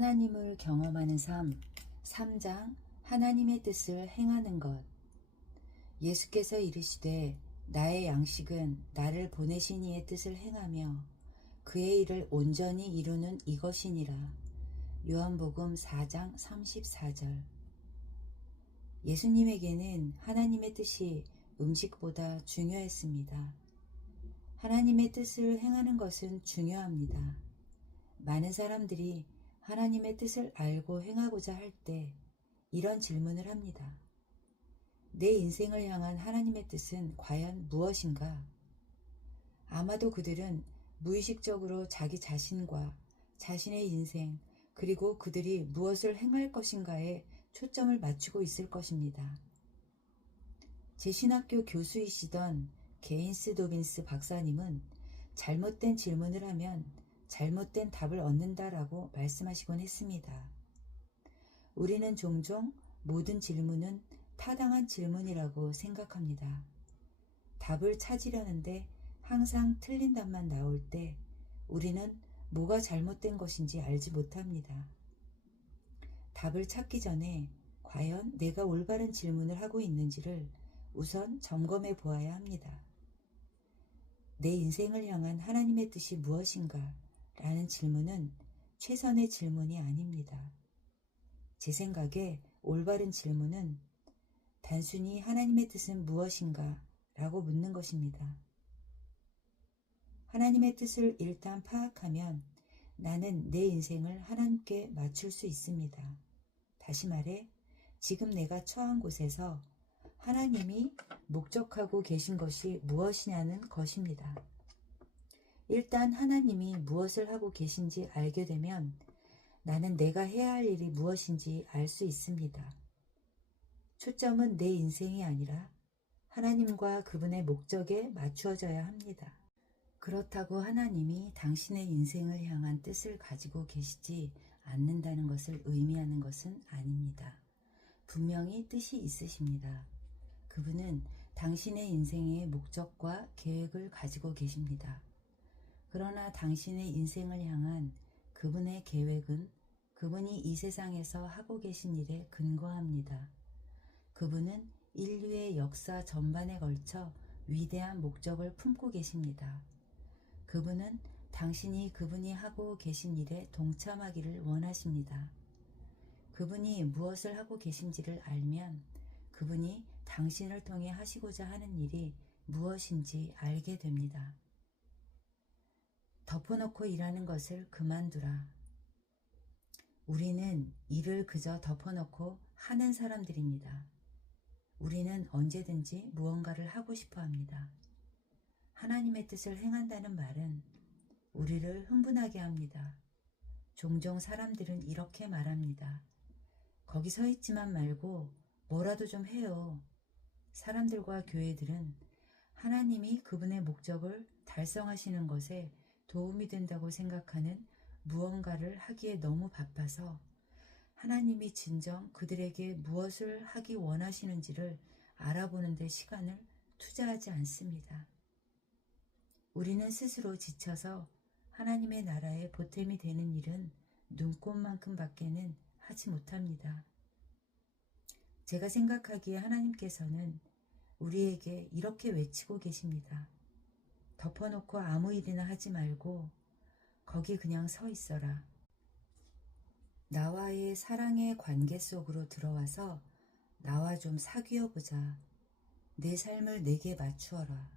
하나님을 경험하는 삶 3장 하나님의 뜻을 행하는 것. 예수께서 이르시되 나의 양식은 나를 보내신 이의 뜻을 행하며 그의 일을 온전히 이루는 이것이니라. 요한복음 4장 34절. 예수님에게는 하나님의 뜻이 음식보다 중요했습니다. 하나님의 뜻을 행하는 것은 중요합니다. 많은 사람들이 하나님의 뜻을 알고 행하고자 할 때 이런 질문을 합니다. 내 인생을 향한 하나님의 뜻은 과연 무엇인가? 아마도 그들은 무의식적으로 자기 자신과 자신의 인생 그리고 그들이 무엇을 행할 것인가에 초점을 맞추고 있을 것입니다. 제 신학교 교수이시던 게인스 도빈스 박사님은 잘못된 질문을 하면 잘못된 답을 얻는다라고 말씀하시곤 했습니다. 우리는 종종 모든 질문은 타당한 질문이라고 생각합니다. 답을 찾으려는데 항상 틀린 답만 나올 때 우리는 뭐가 잘못된 것인지 알지 못합니다. 답을 찾기 전에 과연 내가 올바른 질문을 하고 있는지를 우선 점검해 보아야 합니다. 내 인생을 향한 하나님의 뜻이 무엇인가? 라는 질문은 최선의 질문이 아닙니다. 제 생각에 올바른 질문은 단순히 하나님의 뜻은 무엇인가? 라고 묻는 것입니다. 하나님의 뜻을 일단 파악하면 나는 내 인생을 하나님께 맞출 수 있습니다. 다시 말해, 지금 내가 처한 곳에서 하나님이 목적하고 계신 것이 무엇이냐는 것입니다. 일단 하나님이 무엇을 하고 계신지 알게 되면 나는 내가 해야 할 일이 무엇인지 알 수 있습니다. 초점은 내 인생이 아니라 하나님과 그분의 목적에 맞추어져야 합니다. 그렇다고 하나님이 당신의 인생을 향한 뜻을 가지고 계시지 않는다는 것을 의미하는 것은 아닙니다. 분명히 뜻이 있으십니다. 그분은 당신의 인생의 목적과 계획을 가지고 계십니다. 그러나 당신의 인생을 향한 그분의 계획은 그분이 이 세상에서 하고 계신 일에 근거합니다. 그분은 인류의 역사 전반에 걸쳐 위대한 목적을 품고 계십니다. 그분은 당신이 그분이 하고 계신 일에 동참하기를 원하십니다. 그분이 무엇을 하고 계신지를 알면 그분이 당신을 통해 하시고자 하는 일이 무엇인지 알게 됩니다. 덮어놓고 일하는 것을 그만두라. 우리는 일을 그저 덮어놓고 하는 사람들입니다. 우리는 언제든지 무언가를 하고 싶어 합니다. 하나님의 뜻을 행한다는 말은 우리를 흥분하게 합니다. 종종 사람들은 이렇게 말합니다. 거기 서 있지만 말고 뭐라도 좀 해요. 사람들과 교회들은 하나님이 그분의 목적을 달성하시는 것에 도움이 된다고 생각하는 무언가를 하기에 너무 바빠서 하나님이 진정 그들에게 무엇을 하기 원하시는지를 알아보는 데 시간을 투자하지 않습니다. 우리는 스스로 지쳐서 하나님의 나라에 보탬이 되는 일은 눈꼽만큼 밖에는 하지 못합니다. 제가 생각하기에 하나님께서는 우리에게 이렇게 외치고 계십니다. 덮어놓고 아무 일이나 하지 말고 거기 그냥 서 있어라. 나와의 사랑의 관계 속으로 들어와서 나와 좀 사귀어 보자. 내 삶을 내게 맞추어라.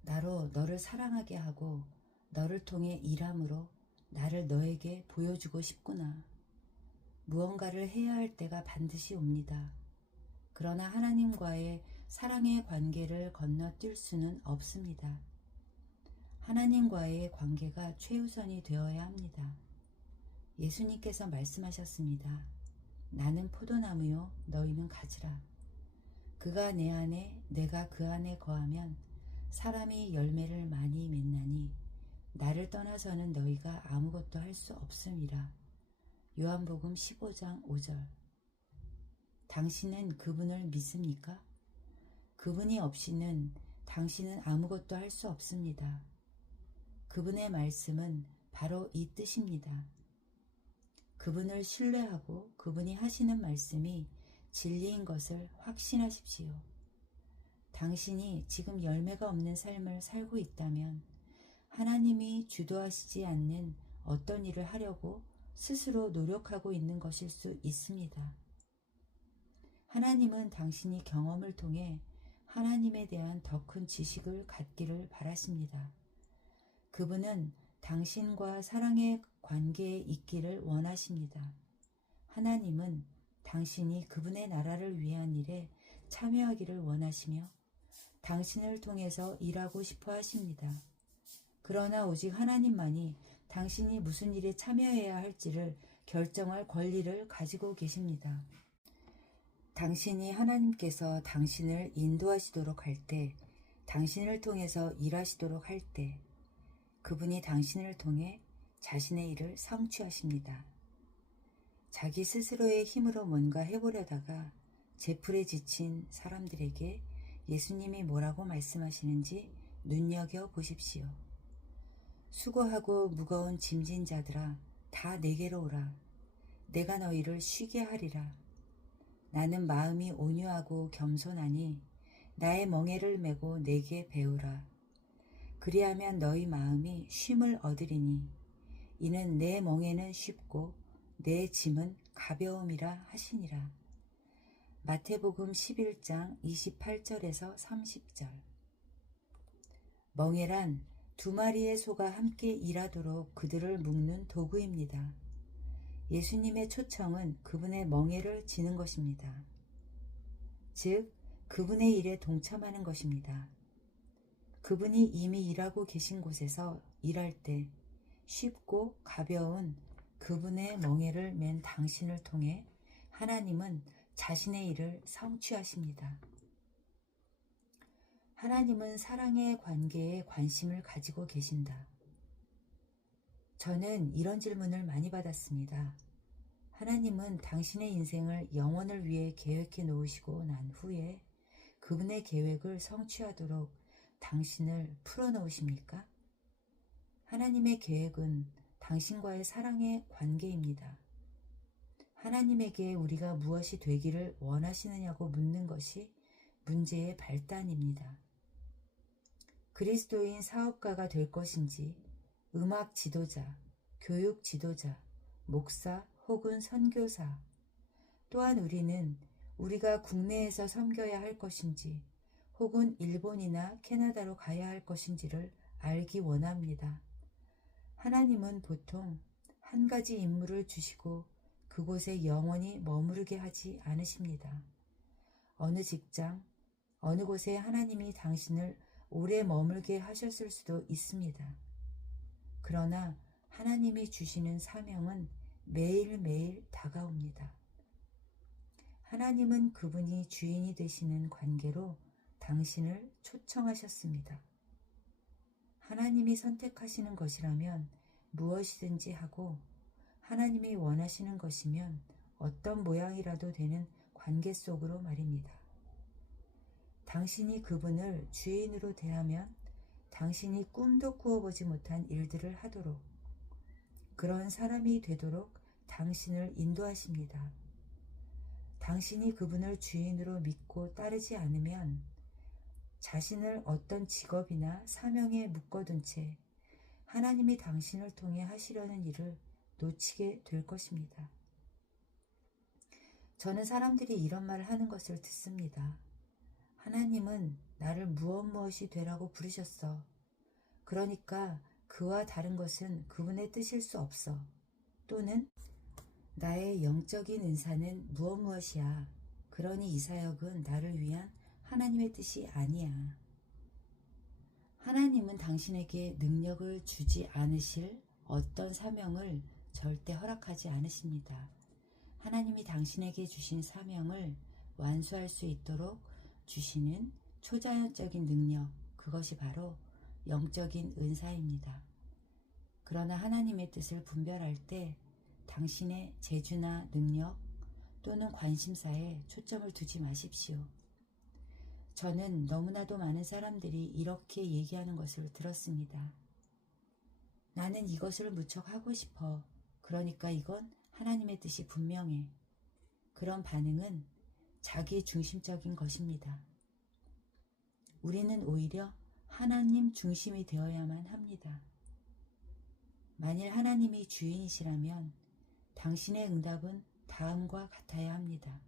나로 너를 사랑하게 하고 너를 통해 일함으로 나를 너에게 보여주고 싶구나. 무언가를 해야 할 때가 반드시 옵니다. 그러나 하나님과의 사랑의 관계를 건너뛸 수는 없습니다. 하나님과의 관계가 최우선이 되어야 합니다. 예수님께서 말씀하셨습니다. 나는 포도나무요 너희는 가지라. 그가 내 안에 내가 그 안에 거하면 사람이 열매를 많이 맺나니 나를 떠나서는 너희가 아무것도 할 수 없음이라. 요한복음 15장 5절. 당신은 그분을 믿습니까? 그분이 없이는 당신은 아무것도 할 수 없습니다. 그분의 말씀은 바로 이 뜻입니다. 그분을 신뢰하고 그분이 하시는 말씀이 진리인 것을 확신하십시오. 당신이 지금 열매가 없는 삶을 살고 있다면 하나님이 주도하시지 않는 어떤 일을 하려고 스스로 노력하고 있는 것일 수 있습니다. 하나님은 당신이 경험을 통해 하나님에 대한 더 큰 지식을 갖기를 바라십니다. 그분은 당신과 사랑의 관계에 있기를 원하십니다. 하나님은 당신이 그분의 나라를 위한 일에 참여하기를 원하시며 당신을 통해서 일하고 싶어 하십니다. 그러나 오직 하나님만이 당신이 무슨 일에 참여해야 할지를 결정할 권리를 가지고 계십니다. 당신이 하나님께서 당신을 인도하시도록 할 때, 당신을 통해서 일하시도록 할 때, 그분이 당신을 통해 자신의 일을 성취하십니다. 자기 스스로의 힘으로 뭔가 해보려다가 제풀에 지친 사람들에게 예수님이 뭐라고 말씀하시는지 눈여겨보십시오. 수고하고 무거운 짐진 자들아, 다 내게로 오라. 내가 너희를 쉬게 하리라. 나는 마음이 온유하고 겸손하니 나의 멍에를 메고 내게 배우라. 그리하면 너희 마음이 쉼을 얻으리니 이는 내 멍에는 쉽고 내 짐은 가벼움이라 하시니라. 마태복음 11장 28절에서 30절. 멍에란 두 마리의 소가 함께 일하도록 그들을 묶는 도구입니다. 예수님의 초청은 그분의 멍에를 지는 것입니다. 즉, 그분의 일에 동참하는 것입니다. 그분이 이미 일하고 계신 곳에서 일할 때 쉽고 가벼운 그분의 멍에를 맨 당신을 통해 하나님은 자신의 일을 성취하십니다. 하나님은 사랑의 관계에 관심을 가지고 계신다. 저는 이런 질문을 많이 받았습니다. 하나님은 당신의 인생을 영원을 위해 계획해 놓으시고 난 후에 그분의 계획을 성취하도록 당신을 풀어놓으십니까? 하나님의 계획은 당신과의 사랑의 관계입니다. 하나님에게 우리가 무엇이 되기를 원하시느냐고 묻는 것이 문제의 발단입니다. 그리스도인 사업가가 될 것인지, 음악 지도자, 교육 지도자, 목사 혹은 선교사, 또한 우리는 우리가 국내에서 섬겨야 할 것인지 혹은 일본이나 캐나다로 가야 할 것인지를 알기 원합니다. 하나님은 보통 한 가지 임무를 주시고 그곳에 영원히 머무르게 하지 않으십니다. 어느 직장, 어느 곳에 하나님이 당신을 오래 머물게 하셨을 수도 있습니다. 그러나 하나님이 주시는 사명은 매일매일 다가옵니다. 하나님은 그분이 주인이 되시는 관계로 당신을 초청하셨습니다. 하나님이 선택하시는 것이라면 무엇이든지 하고 하나님이 원하시는 것이면 어떤 모양이라도 되는 관계 속으로 말입니다. 당신이 그분을 주인으로 대하면 당신이 꿈도 꾸어보지 못한 일들을 하도록, 그런 사람이 되도록 당신을 인도하십니다. 당신이 그분을 주인으로 믿고 따르지 않으면 자신을 어떤 직업이나 사명에 묶어둔 채 하나님이 당신을 통해 하시려는 일을 놓치게 될 것입니다. 저는 사람들이 이런 말을 하는 것을 듣습니다. 하나님은 나를 무엇이 되라고 부르셨어. 그러니까 그와 다른 것은 그분의 뜻일 수 없어. 또는 나의 영적인 은사는 무엇이야. 그러니 이 사역은 나를 위한 하나님의 뜻이 아니야. 하나님은 당신에게 능력을 주지 않으실 어떤 사명을 절대 허락하지 않으십니다. 하나님이 당신에게 주신 사명을 완수할 수 있도록 주시는 초자연적인 능력, 그것이 바로 영적인 은사입니다. 그러나 하나님의 뜻을 분별할 때 당신의 재주나 능력 또는 관심사에 초점을 두지 마십시오. 저는 너무나도 많은 사람들이 이렇게 얘기하는 것을 들었습니다. 나는 이것을 무척 하고 싶어. 그러니까 이건 하나님의 뜻이 분명해. 그런 반응은 자기 중심적인 것입니다. 우리는 오히려 하나님 중심이 되어야만 합니다. 만일 하나님이 주인이시라면 당신의 응답은 다음과 같아야 합니다.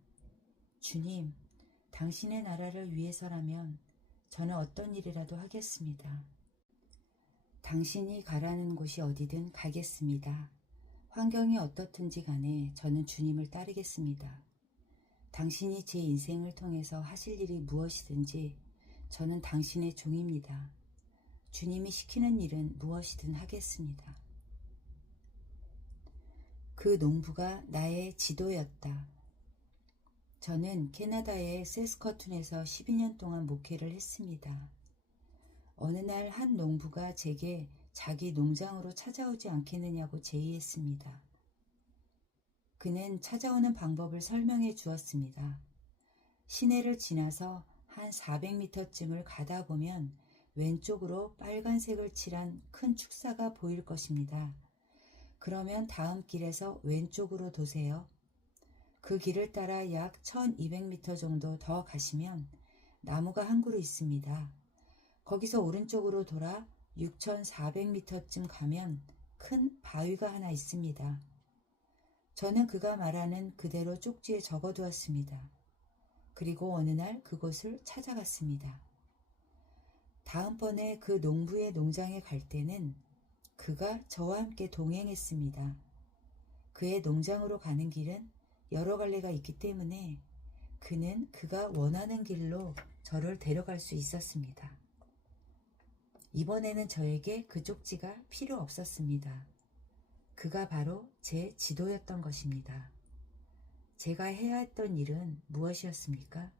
주님, 당신의 나라를 위해서라면 저는 어떤 일이라도 하겠습니다. 당신이 가라는 곳이 어디든 가겠습니다. 환경이 어떻든지 간에 저는 주님을 따르겠습니다. 당신이 제 인생을 통해서 하실 일이 무엇이든지 저는 당신의 종입니다. 주님이 시키는 일은 무엇이든 하겠습니다. 그 농부가 나의 지도였다. 저는 캐나다의 세스커툰에서 12년 동안 목회를 했습니다. 어느 날 한 농부가 제게 자기 농장으로 찾아오지 않겠느냐고 제의했습니다. 그는 찾아오는 방법을 설명해 주었습니다. 시내를 지나서 한 400m쯤을 가다 보면 왼쪽으로 빨간색을 칠한 큰 축사가 보일 것입니다. 그러면 다음 길에서 왼쪽으로 도세요. 그 길을 따라 약 1200m 정도 더 가시면 나무가 한 그루 있습니다. 거기서 오른쪽으로 돌아 6400m쯤 가면 큰 바위가 하나 있습니다. 저는 그가 말하는 그대로 쪽지에 적어두었습니다. 그리고 어느 날 그곳을 찾아갔습니다. 다음번에 그 농부의 농장에 갈 때는 그가 저와 함께 동행했습니다. 그의 농장으로 가는 길은 여러 갈래가 있기 때문에 그는 그가 원하는 길로 저를 데려갈 수 있었습니다. 이번에는 저에게 그 쪽지가 필요 없었습니다. 그가 바로 제 지도였던 것입니다. 제가 해야 했던 일은 무엇이었습니까?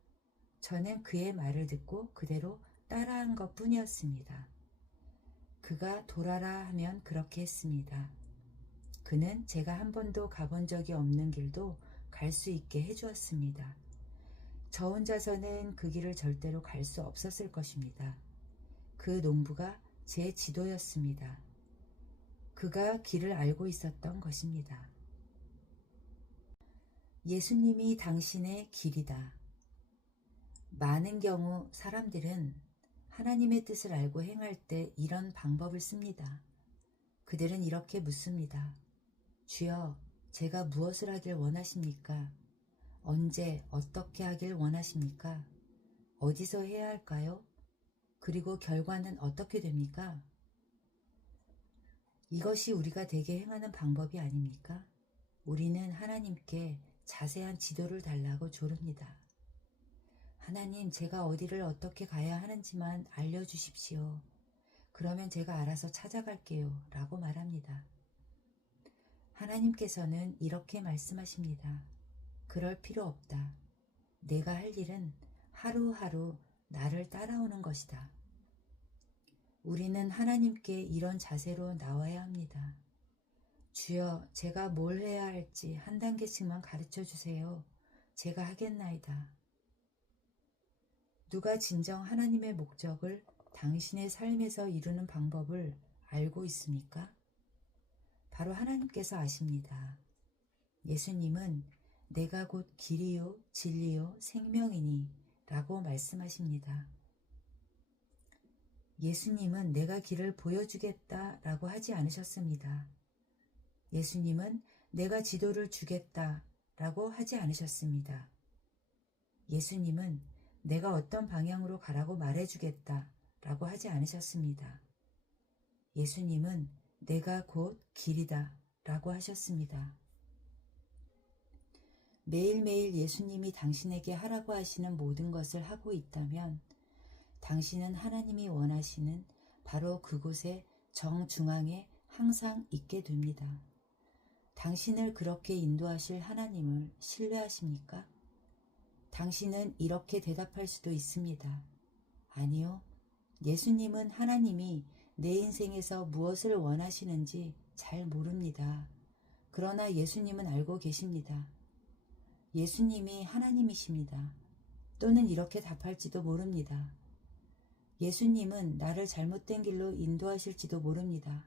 저는 그의 말을 듣고 그대로 따라한 것 뿐이었습니다. 그가 돌아라 하면 그렇게 했습니다. 그는 제가 한 번도 가본 적이 없는 길도 갈 수 있게 해주었습니다. 저 혼자서는 그 길을 절대로 갈 수 없었을 것입니다. 그 농부가 제 지도였습니다. 그가 길을 알고 있었던 것입니다. 예수님이 당신의 길이다. 많은 경우 사람들은 하나님의 뜻을 알고 행할 때 이런 방법을 씁니다. 그들은 이렇게 묻습니다. 주여, 제가 무엇을 하길 원하십니까? 언제, 어떻게 하길 원하십니까? 어디서 해야 할까요? 그리고 결과는 어떻게 됩니까? 이것이 우리가 대개 행하는 방법이 아닙니까? 우리는 하나님께 자세한 지도를 달라고 조릅니다. 하나님, 제가 어디를 어떻게 가야 하는지만 알려주십시오. 그러면 제가 알아서 찾아갈게요. 라고 말합니다. 하나님께서는 이렇게 말씀하십니다. 그럴 필요 없다. 내가 할 일은 하루하루 나를 따라오는 것이다. 우리는 하나님께 이런 자세로 나와야 합니다. 주여, 제가 뭘 해야 할지 한 단계씩만 가르쳐 주세요. 제가 하겠나이다. 누가 진정 하나님의 목적을 당신의 삶에서 이루는 방법을 알고 있습니까? 바로 하나님께서 아십니다. 예수님은 내가 곧 길이요 진리요 생명이니 라고 말씀하십니다. 예수님은 내가 길을 보여주겠다 라고 하지 않으셨습니다. 예수님은 내가 지도를 주겠다 라고 하지 않으셨습니다. 예수님은 내가 어떤 방향으로 가라고 말해주겠다 라고 하지 않으셨습니다. 예수님은 내가 곧 길이다 라고 하셨습니다. 매일매일 예수님이 당신에게 하라고 하시는 모든 것을 하고 있다면 당신은 하나님이 원하시는 바로 그곳의 정중앙에 항상 있게 됩니다. 당신을 그렇게 인도하실 하나님을 신뢰하십니까? 당신은 이렇게 대답할 수도 있습니다. 아니요. 예수님은 하나님이 내 인생에서 무엇을 원하시는지 잘 모릅니다. 그러나 예수님은 알고 계십니다. 예수님이 하나님이십니다. 또는 이렇게 답할지도 모릅니다. 예수님은 나를 잘못된 길로 인도하실지도 모릅니다.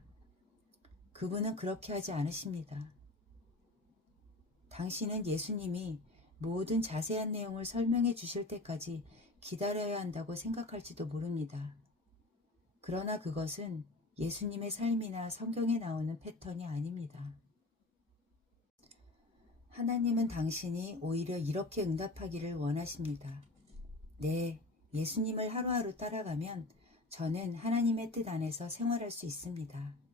그분은 그렇게 하지 않으십니다. 당신은 예수님이 모든 자세한 내용을 설명해 주실 때까지 기다려야 한다고 생각할지도 모릅니다. 그러나 그것은 예수님의 삶이나 성경에 나오는 패턴이 아닙니다. 하나님은 당신이 오히려 이렇게 응답하기를 원하십니다. 네, 예수님을 하루하루 따라가면 저는 하나님의 뜻 안에서 생활할 수 있습니다.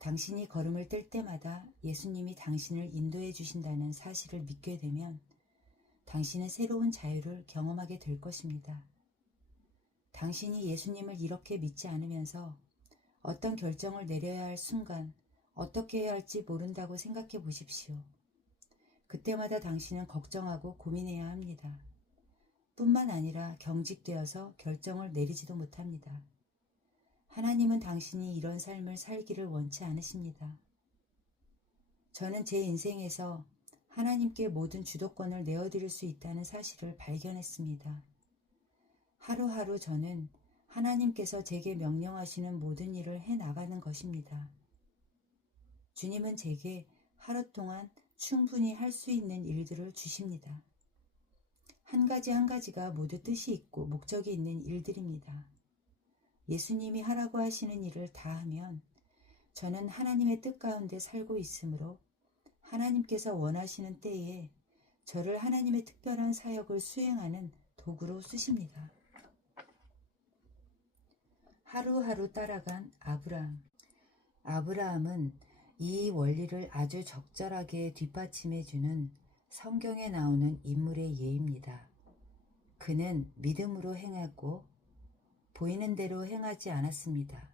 당신이 걸음을 뗄 때마다 예수님이 당신을 인도해 주신다는 사실을 믿게 되면 당신은 새로운 자유를 경험하게 될 것입니다. 당신이 예수님을 이렇게 믿지 않으면서 어떤 결정을 내려야 할 순간 어떻게 해야 할지 모른다고 생각해 보십시오. 그때마다 당신은 걱정하고 고민해야 합니다. 뿐만 아니라 경직되어서 결정을 내리지도 못합니다. 하나님은 당신이 이런 삶을 살기를 원치 않으십니다. 저는 제 인생에서 하나님께 모든 주도권을 내어드릴 수 있다는 사실을 발견했습니다. 하루하루 저는 하나님께서 제게 명령하시는 모든 일을 해나가는 것입니다. 주님은 제게 하루 동안 충분히 할 수 있는 일들을 주십니다. 한 가지 한 가지가 모두 뜻이 있고 목적이 있는 일들입니다. 예수님이 하라고 하시는 일을 다 하면 저는 하나님의 뜻 가운데 살고 있으므로 하나님께서 원하시는 때에 저를 하나님의 특별한 사역을 수행하는 도구로 쓰십니다. 하루하루 따라간 아브라함. 아브라함은 이 원리를 아주 적절하게 뒷받침해주는 성경에 나오는 인물의 예입니다. 그는 믿음으로 행하고 보이는 대로 행하지 않았습니다.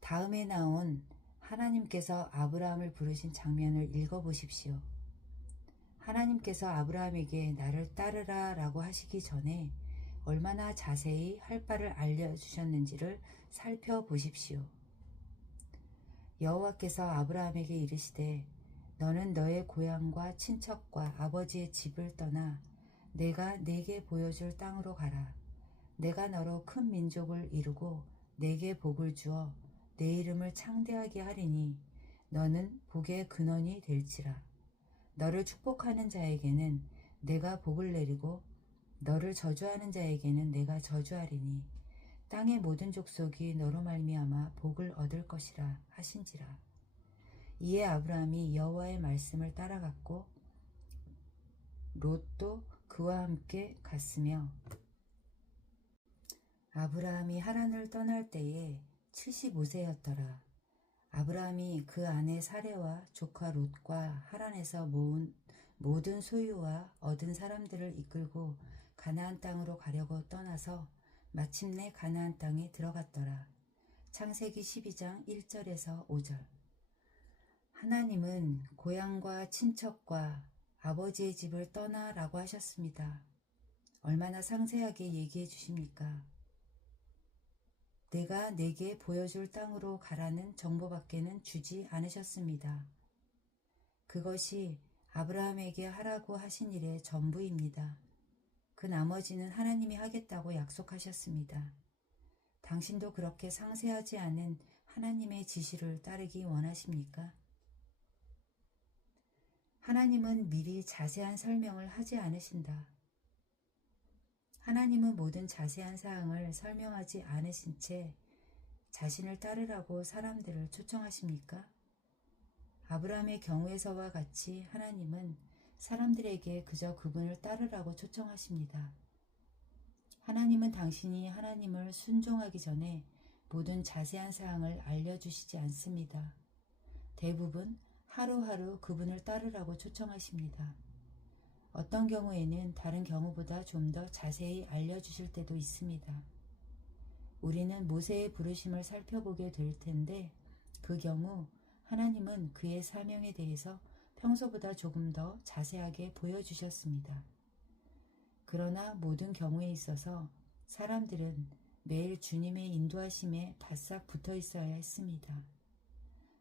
다음에 나온 하나님께서 아브라함을 부르신 장면을 읽어보십시오. 하나님께서 아브라함에게 나를 따르라 라고 하시기 전에 얼마나 자세히 할 바를 알려주셨는지를 살펴보십시오. 여호와께서 아브라함에게 이르시되 너는 너의 고향과 친척과 아버지의 집을 떠나 내가 네게 보여줄 땅으로 가라. 내가 너로 큰 민족을 이루고 네게 복을 주어 내 이름을 창대하게 하리니 너는 복의 근원이 될지라. 너를 축복하는 자에게는 내가 복을 내리고 너를 저주하는 자에게는 내가 저주하리니 땅의 모든 족속이 너로 말미암아 복을 얻을 것이라 하신지라. 이에 아브라함이 여호와의 말씀을 따라갔고 롯도 그와 함께 갔으며 아브라함이 하란을 떠날 때에 75세였더라. 아브라함이 그 아내 사레와 조카 롯과 하란에서 모은 모든 소유와 얻은 사람들을 이끌고 가나안 땅으로 가려고 떠나서 마침내 가나안 땅에 들어갔더라. 창세기 12장 1절에서 5절. 하나님은 고향과 친척과 아버지의 집을 떠나라고 하셨습니다. 얼마나 상세하게 얘기해 주십니까? 내가 내게 보여줄 땅으로 가라는 정보밖에는 주지 않으셨습니다. 그것이 아브라함에게 하라고 하신 일의 전부입니다. 그 나머지는 하나님이 하겠다고 약속하셨습니다. 당신도 그렇게 상세하지 않은 하나님의 지시를 따르기 원하십니까? 하나님은 미리 자세한 설명을 하지 않으신다. 하나님은 모든 자세한 사항을 설명하지 않으신 채 자신을 따르라고 사람들을 초청하십니까? 아브라함의 경우에서와 같이 하나님은 사람들에게 그저 그분을 따르라고 초청하십니다. 하나님은 당신이 하나님을 순종하기 전에 모든 자세한 사항을 알려주시지 않습니다. 대부분 하루하루 그분을 따르라고 초청하십니다. 어떤 경우에는 다른 경우보다 좀 더 자세히 알려주실 때도 있습니다. 우리는 모세의 부르심을 살펴보게 될 텐데 그 경우 하나님은 그의 사명에 대해서 평소보다 조금 더 자세하게 보여주셨습니다. 그러나 모든 경우에 있어서 사람들은 매일 주님의 인도하심에 바싹 붙어 있어야 했습니다.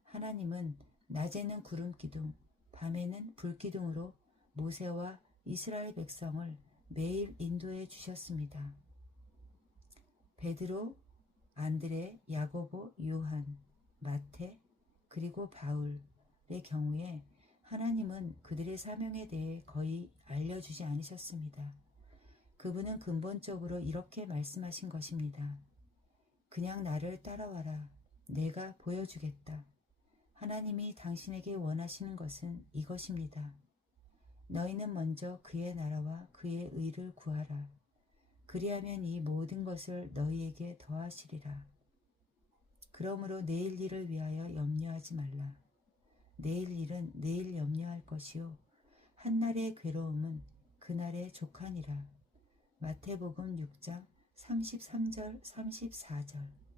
하나님은 낮에는 구름기둥, 밤에는 불기둥으로 모세와 이스라엘 백성을 매일 인도해 주셨습니다. 베드로, 안드레, 야고보, 요한, 마태, 그리고 바울의 경우에 하나님은 그들의 사명에 대해 거의 알려주지 않으셨습니다. 그분은 근본적으로 이렇게 말씀하신 것입니다. 그냥 나를 따라와라. 내가 보여주겠다. 하나님이 당신에게 원하시는 것은 이것입니다. 너희는 먼저 그의 나라와 그의 의를 구하라. 그리하면 이 모든 것을 너희에게 더하시리라. 그러므로 내일 일을 위하여 염려하지 말라. 내일 일은 내일 염려할 것이요 한날의 괴로움은 그날의 족하니라. 마태복음 6장 33절 34절.